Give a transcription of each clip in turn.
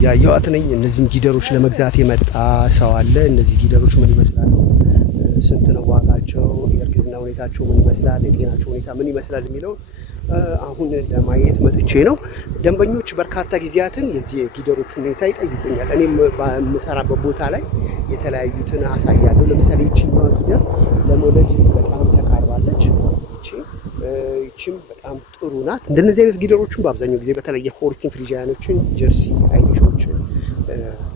ያየዋት ነኝ እነዚህን ጊደሮች ለመግዛት የመጣ ሰው አለ። እነዚህ ጊደሮች ምን ይመስላሉ? ስንት ነው ዋጋቸው? የእርግዝና ሁኔታቸው ምን ይመስላል? የጤናቸው ሁኔታ ምን ይመስላል የሚለው አሁን ለማየት መጥቼ ነው። ደንበኞች በርካታ ጊዜያትን የዚህ ጊደሮች ሁኔታ ይጠይቁኛል። እኔም በምሰራበት ቦታ ላይ የተለያዩትን አሳያለሁ። ለምሳሌ ይቺኛዋ ጊደር ለመውለድ በጣም ተቃርባለች። ይቺም በጣም ጥሩ ናት። እንደነዚህ አይነት ጊደሮችን በአብዛኛው ጊዜ በተለይ ሆልስቲን ፍሪጂያኖችን፣ ጀርሲ አይሪሾችን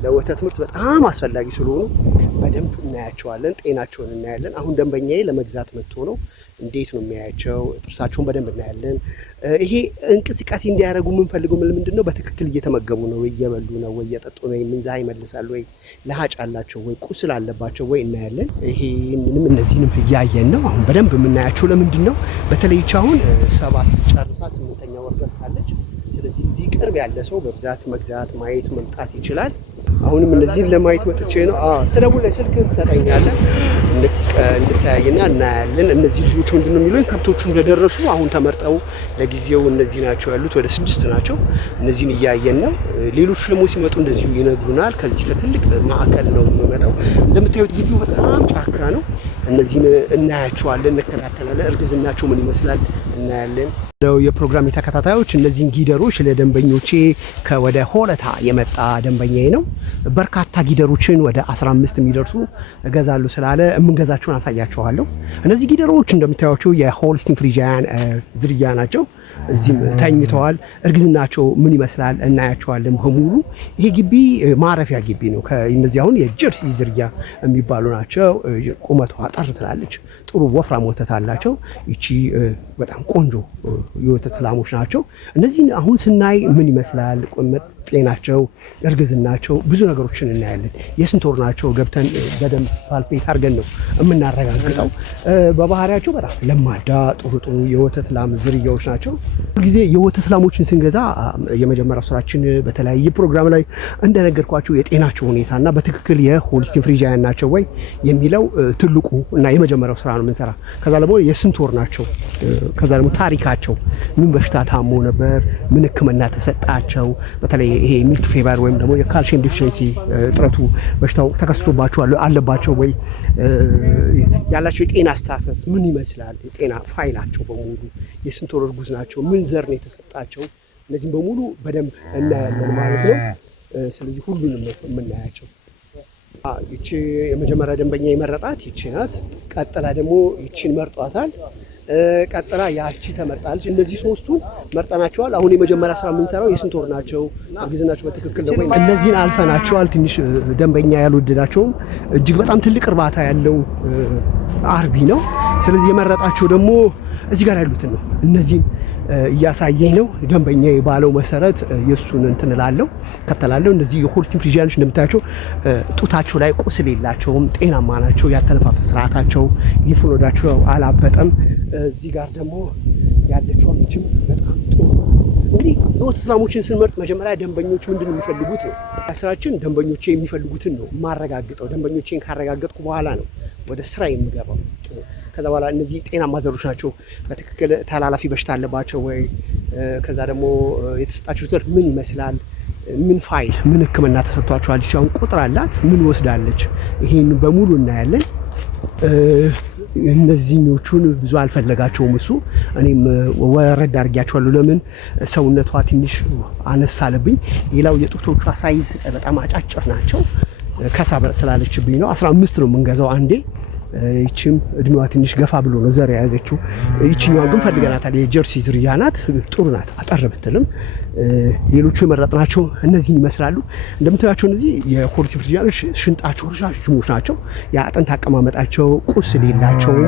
ለወተት ምርት በጣም አስፈላጊ ስለሆኑ በደንብ እናያቸዋለን። ጤናቸውን እናያለን። አሁን ደንበኛዬ ለመግዛት መጥቶ ነው። እንዴት ነው የሚያያቸው? ጥርሳቸውን በደንብ እናያለን። ይሄ እንቅስቃሴ እንዲያደርጉ የምንፈልገው ምንድን ነው? በትክክል እየተመገቡ ነው ወይ? እየበሉ ነው ወይ? እየጠጡ ነው? ምንዛ ይመልሳሉ ወይ? ለሀጭ አላቸው ወይ? ቁስል አለባቸው ወይ? እናያለን። ይሄንንም እነዚህንም እያየን ነው አሁን በደንብ የምናያቸው። ለምንድን ነው? በተለይ አሁን 7 ጨርሳ 8ኛ ወር ገብታለች። ስለዚህ እዚህ ቅርብ ያለ ሰው በብዛት መግዛት ማየት መምጣት ይችላል። አሁንም እነዚህን ለማየት መጥቼ ነው። ትደውል ላይ ስልክ ትሰጠኛለህ እንድታያየና እናያለን። እነዚህ ልጆች ምንድን ነው የሚሉኝ? ከብቶቹ እንደደረሱ አሁን ተመርጠው ለጊዜው እነዚህ ናቸው ያሉት፣ ወደ 6 ናቸው። እነዚህን እያየን ነው። ሌሎች ደግሞ ሲመጡ እንደዚሁ ይነግሩናል። ከዚህ ከትልቅ ማዕከል ነው የምመጣው። እንደምታዩት ግቢው በጣም ጫካ ነው። እነዚህን እናያቸዋለን፣ እንከታተላለን። እርግዝናቸው ምን ይመስላል እናያለን። የፕሮግራም ተከታታዮች እነዚህን ጊደሮች ለደንበኞቼ ከወደ ሆለታ የመጣ ደንበኛዬ ነው። በርካታ ጊደሮችን ወደ 15 የሚደርሱ እገዛሉ ስላለ የምንገዛቸውን አሳያቸዋለሁ። እነዚህ ጊደሮች እንደምታዩቸው የሆልስቲን ፍሪጂያን ዝርያ ናቸው። እዚህም ተኝተዋል። እርግዝናቸው ምን ይመስላል እናያቸዋለን በሙሉ። ይሄ ግቢ ማረፊያ ግቢ ነው። እነዚህ አሁን የጀርሲ ዝርያ የሚባሉ ናቸው። ቁመቷ አጠር ትላለች። ጥሩ ወፍራም ወተት አላቸው። ይቺ በጣም ቆንጆ የወተት ላሞች ናቸው። እነዚህን አሁን ስናይ ምን ይመስላል ጤናቸው፣ እርግዝናቸው ብዙ ነገሮችን እናያለን። የስንት ወር ናቸው ገብተን በደንብ ፓልፔት አድርገን ነው የምናረጋግጠው። በባህሪያቸው በጣም ለማዳ ጥሩ የወተት ላም ዝርያዎች ናቸው። ሁልጊዜ የወተት ላሞችን ስንገዛ የመጀመሪያው ስራችን በተለያየ ፕሮግራም ላይ እንደነገርኳቸው የጤናቸው ሁኔታና በትክክል የሆልስቲን ፍሪጂያን ናቸው ወይ የሚለው ትልቁ እና የመጀመሪያው ስራ ነው የምንሰራ። ከዛ ደግሞ የስንት ወር ናቸው፣ ከዛ ደግሞ ታሪካቸው፣ ምን በሽታ ታሞ ነበር፣ ምን ሕክምና ተሰጣቸው፣ በተለይ ይሄ ሚልክ ፌቨር ወይም ደግሞ የካልሲየም ዲፊሽንሲ እጥረቱ በሽታው ተከስቶባቸው አለባቸው ወይ፣ ያላቸው የጤና ስታተስ ምን ይመስላል፣ የጤና ፋይላቸው በሙሉ የስንት ወር እርጉዝ ናቸው፣ ምን ዘር ነው የተሰጣቸው፣ እነዚህም በሙሉ በደንብ እናያለን ማለት ነው። ስለዚህ ሁሉንም ነው የምናያቸው። ይቺ የመጀመሪያ ደንበኛ የመረጣት ይቺ ናት። ቀጥላ ደግሞ ይቺን መርጧታል። ቀጥላ ያቺ ተመርጣለች። እነዚህ ሶስቱን መርጠናቸዋል። አሁን የመጀመሪያ ስራ የምንሰራው የስንት ወር ናቸው፣ እርግዝናቸው በትክክል ነው ወይ፣ እነዚህን አልፈናቸዋል። ትንሽ ደንበኛ ያልወደዳቸውም እጅግ በጣም ትልቅ እርባታ ያለው አርቢ ነው። ስለዚህ የመረጣቸው ደግሞ እዚህ ጋር ያሉትን ነው። እነዚህን እያሳየኝ ነው። ደንበኛ ባለው መሰረት የሱን እንትን እላለሁ ከተላለሁ። እነዚህ የሆልስቲን ፍሪጂያኖች እንደምታያቸው ጡታቸው ላይ ቁስል የላቸውም፣ ጤናማ ናቸው። ያተነፋፈስ ስርዓታቸው ሊፍኖዳቸው አላበጠም። እዚህ ጋር ደግሞ ያለችው ልጅም በጣም ጥሩ። እንግዲህ የወተት ላሞችን ስንመርጥ መጀመሪያ ደንበኞች ምንድን ነው የሚፈልጉት ነው ስራችን። ደንበኞቼ የሚፈልጉትን ነው ማረጋግጠው። ደንበኞቼን ካረጋገጥኩ በኋላ ነው ወደ ስራ የምገባው። ከዛ በኋላ እነዚህ ጤናማ ዘሮች ናቸው፣ በትክክል ተላላፊ በሽታ አለባቸው ወይ፣ ከዛ ደግሞ የተሰጣቸው ዘር ምን ይመስላል፣ ምን ፋይል ምን ሕክምና ተሰጥቷቸዋል፣ አሁን ቁጥር አላት፣ ምን ወስዳለች፣ ይሄን በሙሉ እናያለን። እነዚህኞቹን ብዙ አልፈለጋቸውም እሱ። እኔም ወረድ አድርጊያቸዋለሁ። ለምን ሰውነቷ ትንሽ አነስ አለብኝ። ሌላው የጡቶቿ ሳይዝ በጣም አጫጭር ናቸው። ከሳ ስላለችብኝ ነው። 15 ነው የምንገዛው አንዴ። ይቺም እድሜዋ ትንሽ ገፋ ብሎ ነው ዘር የያዘችው። ይቺኛዋ ግን ፈልገናታል። የጀርሲ ዝርያ ናት። ጥሩ ናት፣ አጠር ብትልም። ሌሎቹ የመረጥናቸው እነዚህን ይመስላሉ። እንደምታያቸው እነዚህ የሆልስቲን ፍሪጂያኖች ሽንጣቸው ረዣዥሞች ናቸው። የአጥንት አቀማመጣቸው ቁስል የላቸውም።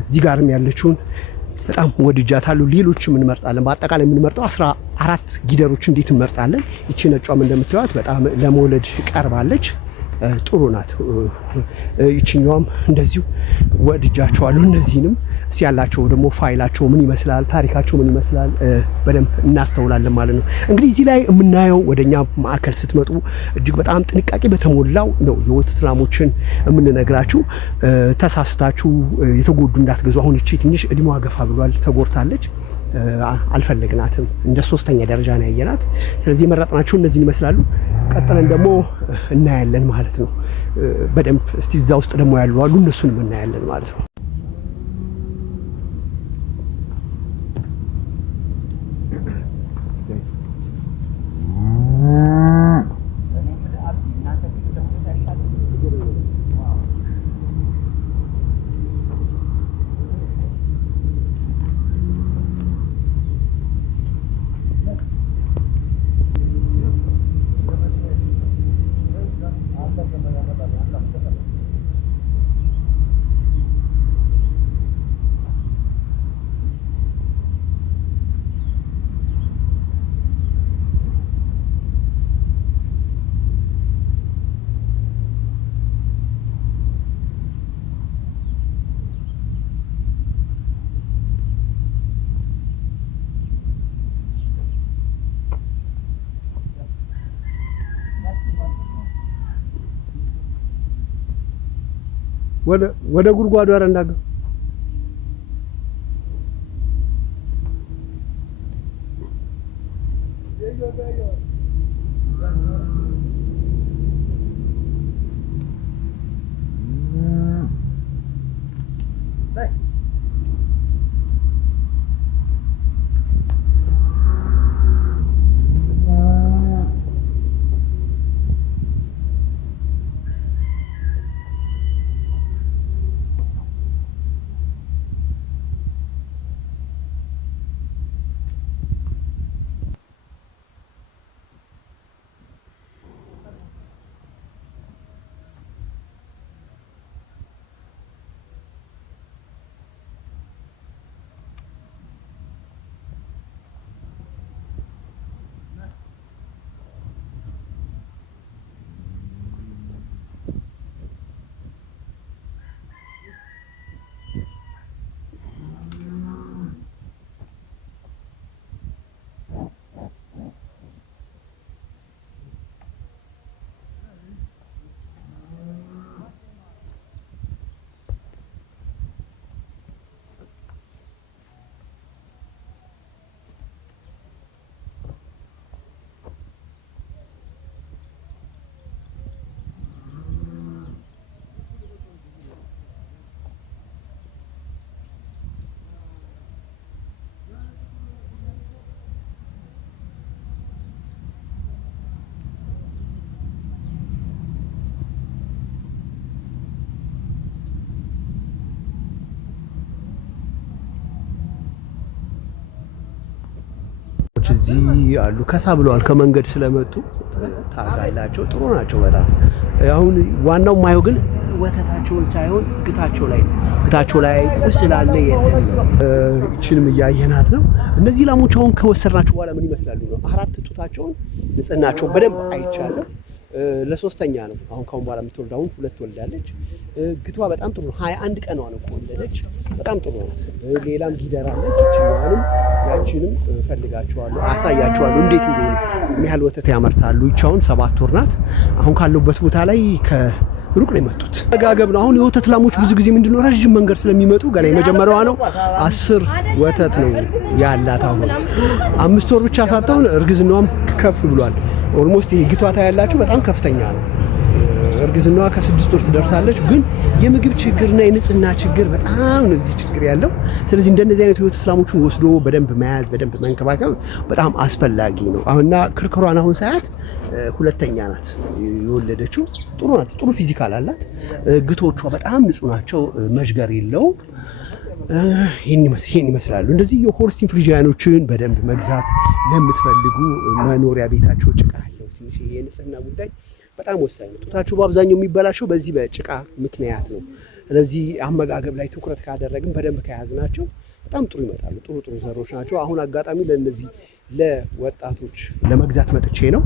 እዚህ ጋርም ያለችውን በጣም ወድጃታለሁ። ሌሎችም እንመርጣለን። በአጠቃላይ የምንመርጠው 14 ጊደሮች እንዴት እንመርጣለን። ይቺ ነጯም እንደምታዩት በጣም ለመውለድ ቀርባለች። ጥሩ ናት። ይችኛዋም እንደዚሁ ወድጃቸዋለሁ። እነዚህንም ሲያላቸው ደግሞ ፋይላቸው ምን ይመስላል፣ ታሪካቸው ምን ይመስላል በደንብ እናስተውላለን ማለት ነው። እንግዲህ እዚህ ላይ የምናየው ወደኛ ማዕከል ስትመጡ እጅግ በጣም ጥንቃቄ በተሞላው ነው የወተት ላሞችን የምንነግራችሁ። ተሳስታችሁ የተጎዱ እንዳትገዙ። አሁን እቺ ትንሽ እድሜዋ ገፋ ብሏል፣ ተጎድታለች። አልፈለግናትም። እንደ ሶስተኛ ደረጃ ነው ያየናት። ስለዚህ የመረጥናቸው እነዚህን ይመስላሉ። ቀጥለን ደግሞ እናያለን ማለት ነው በደንብ። እስቲ እዛ ውስጥ ደግሞ ያሉ አሉ፣ እነሱንም እናያለን ማለት ነው። ወደ ጉድጓዱ ኧረ እንዳገ እዚህ አሉ። ከሳ ብለዋል ከመንገድ ስለመጡ ታጋላቸው ጥሩ ናቸው በጣም። አሁን ዋናው ማየው ግን ወተታቸውን ሳይሆን ግታቸው ላይ ቁስል አለ የለም። እቺንም እያየናት ነው። እነዚህ ላሞች አሁን ከወሰድናቸው በኋላ ምን ይመስላሉ ነው? አራት ጡታቸውን ንጽህናቸውን በደንብ አይቻለሁ። ለሶስተኛ ነው አሁን በኋላ የምትወልደው። አሁን ሁለት ወልዳለች። ግቷ በጣም ጥሩ ነው። 21 ቀኗ ነው ከወለደች። በጣም ጥሩ ናት። ሌላም ጊደር አለች። እቺንም ያቺንም ፈልጋቸዋለሁ፣ አሳያቸዋለሁ እንዴት እንደሆነ ምን ያህል ወተት ያመርታሉ። ይቻውን 7 ወር ናት። አሁን ካለውበት ቦታ ላይ ከሩቅ ነው የመጡት። መጋገብ ነው። አሁን የወተት ላሞች ብዙ ጊዜ ምንድነው ረጅም መንገድ ስለሚመጡ ገና የመጀመሪያዋ ነው 10 ወተት ነው ያላት። አሁን 5 ወር ብቻ ሳትሆን እርግዝናዋም ከፍ ብሏል። ኦልሞስት ይሄ ግቷታ ያላችሁ በጣም ከፍተኛ ነው። እርግዝናዋ ከ6 ወር ትደርሳለች። ግን የምግብ ችግርና የንጽህና ችግር በጣም ነው እዚህ ችግር ያለው። ስለዚህ እንደነዚህ አይነት የወተት ላሞችን ወስዶ በደንብ መያዝ በደንብ መንከባከብ በጣም አስፈላጊ ነው። አሁንና ክርክሯን አሁን ሳያት ሁለተኛ ናት የወለደችው። ጥሩ ናት። ጥሩ ፊዚካል አላት። ግቶቿ በጣም ንጹህ ናቸው። መሽገር የለውም። ይሄን ይመስላሉ። እንደዚህ የሆልስቲን ፍሪጂያኖችን በደንብ መግዛት ለምትፈልጉ መኖሪያ ቤታቸው ጭቃ ያለው ትንሽ ይሄ ንጽህና ጉዳይ በጣም ወሳኝ ነው። ጡታቸው በአብዛኛው የሚበላሸው በዚህ በጭቃ ምክንያት ነው። ስለዚህ አመጋገብ ላይ ትኩረት ካደረግን በደንብ ከያዝናቸው በጣም ጥሩ ይመጣሉ። ጥሩ ዘሮች ናቸው። አሁን አጋጣሚ ለነዚህ ለወጣቶች ለመግዛት መጥቼ ነው።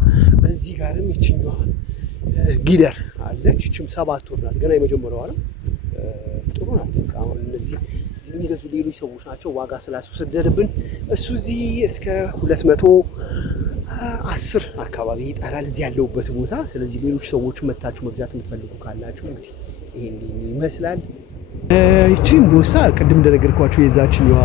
እዚህ ጋርም ይችኛዋ ጊደር አለች። ይችም 7 ወር ናት። ገና የመጀመሪያዋ ነው። ጥሩ ናት። አሁን እነዚህ የሚገዙ ሌሎች ሰዎች ናቸው። ዋጋ ስላስወሰደድብን እሱ እዚህ እስከ 210 አካባቢ ይጠራል እዚህ ያለውበት ቦታ። ስለዚህ ሌሎች ሰዎች መታችሁ መግዛት የምትፈልጉ ካላችሁ እንግዲህ ይሄን ይመስላል። ይቺን ቦሳ ቅድም እንደነገርኳችሁ የዛችኛዋ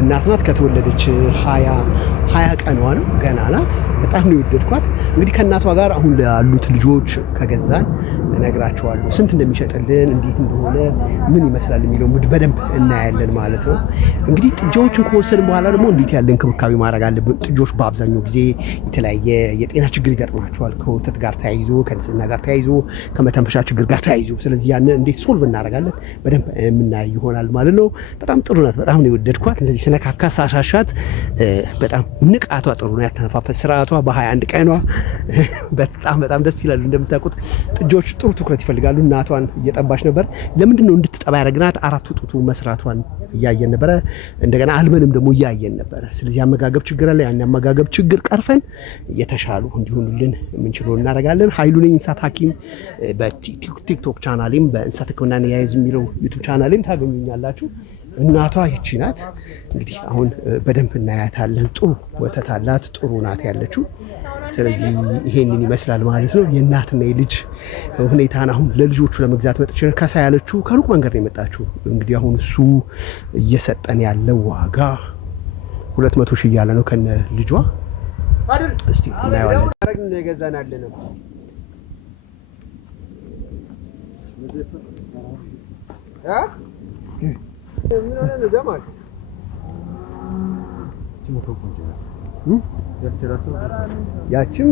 እናት ናት። ከተወለደች 20 ቀኗ ነው፣ ገና ናት። በጣም ነው የወደድኳት። እንግዲህ ከእናቷ ጋር አሁን ያሉት ልጆች ከገዛን እነግራቸዋለሁ ስንት እንደሚሸጥልን እንዴት እንደሆነ ምን ይመስላል የሚለው በደንብ እናያለን ማለት ነው። እንግዲህ ጥጃዎችን ከወሰድን በኋላ ደግሞ እንዴት ያለ እንክብካቤ ማድረግ አለብን። ጥጆች በአብዛኛው ጊዜ የተለያየ የጤና ችግር ይገጥማቸዋል፣ ከወተት ጋር ተያይዞ፣ ከንጽህና ጋር ተያይዞ፣ ከመተንፈሻ ችግር ጋር ተያይዞ። ስለዚህ ያንን እንዴት ሶልቭ እናደርጋለን በደንብ የምናይ ይሆናል ማለት ነው። በጣም ጥሩ ናት። በጣም ነው የወደድኳት። እንደዚህ ስነካካ ሳሻሻት በጣም ንቃቷ ጥሩ ነው። ያተነፋፈስ ስርዓቷ በ21 ቀኗ በጣም ደስ ይላሉ። እንደምታውቁት ጥጆች ጥሩ ትኩረት ይፈልጋሉ። እናቷን እየጠባች ነበር። ለምንድን ነው እንድትጠባ ያደረግናት? 4 ጡቱ መስራቷን እያየን ነበረ። እንደገና አልበንም ደግሞ እያየን ነበረ። ስለዚህ አመጋገብ ችግር አለ። ያን አመጋገብ ችግር ቀርፈን የተሻሉ እንዲሆኑልን የምንችለው እናደርጋለን። ኃይሉ ነኝ እንስሳት ሐኪም በቲክቶክ ቻናሌም በእንስሳት ሕክምና ያይዝ የሚለው ዩቲዩብ ቻናሌም ታገኙኛላችሁ። እናቷ ይቺ ናት። እንግዲህ አሁን በደንብ እናያታለን። ጥሩ ወተት አላት። ጥሩ ናት ያለችው። ስለዚህ ይሄንን ይመስላል ማለት ነው የእናትና የልጅ ሁኔታን። አሁን ለልጆቹ ለመግዛት መጥቼ ከሳ ያለችው ከሩቅ መንገድ ነው የመጣችው። እንግዲህ አሁን እሱ እየሰጠን ያለው ዋጋ 200 ሺህ እያለ ነው ከነ ልጇ። እስቲ እናየዋለን። አረግን የገዛናለን ነው ምን ሆነ ነው ጀማል ያቺም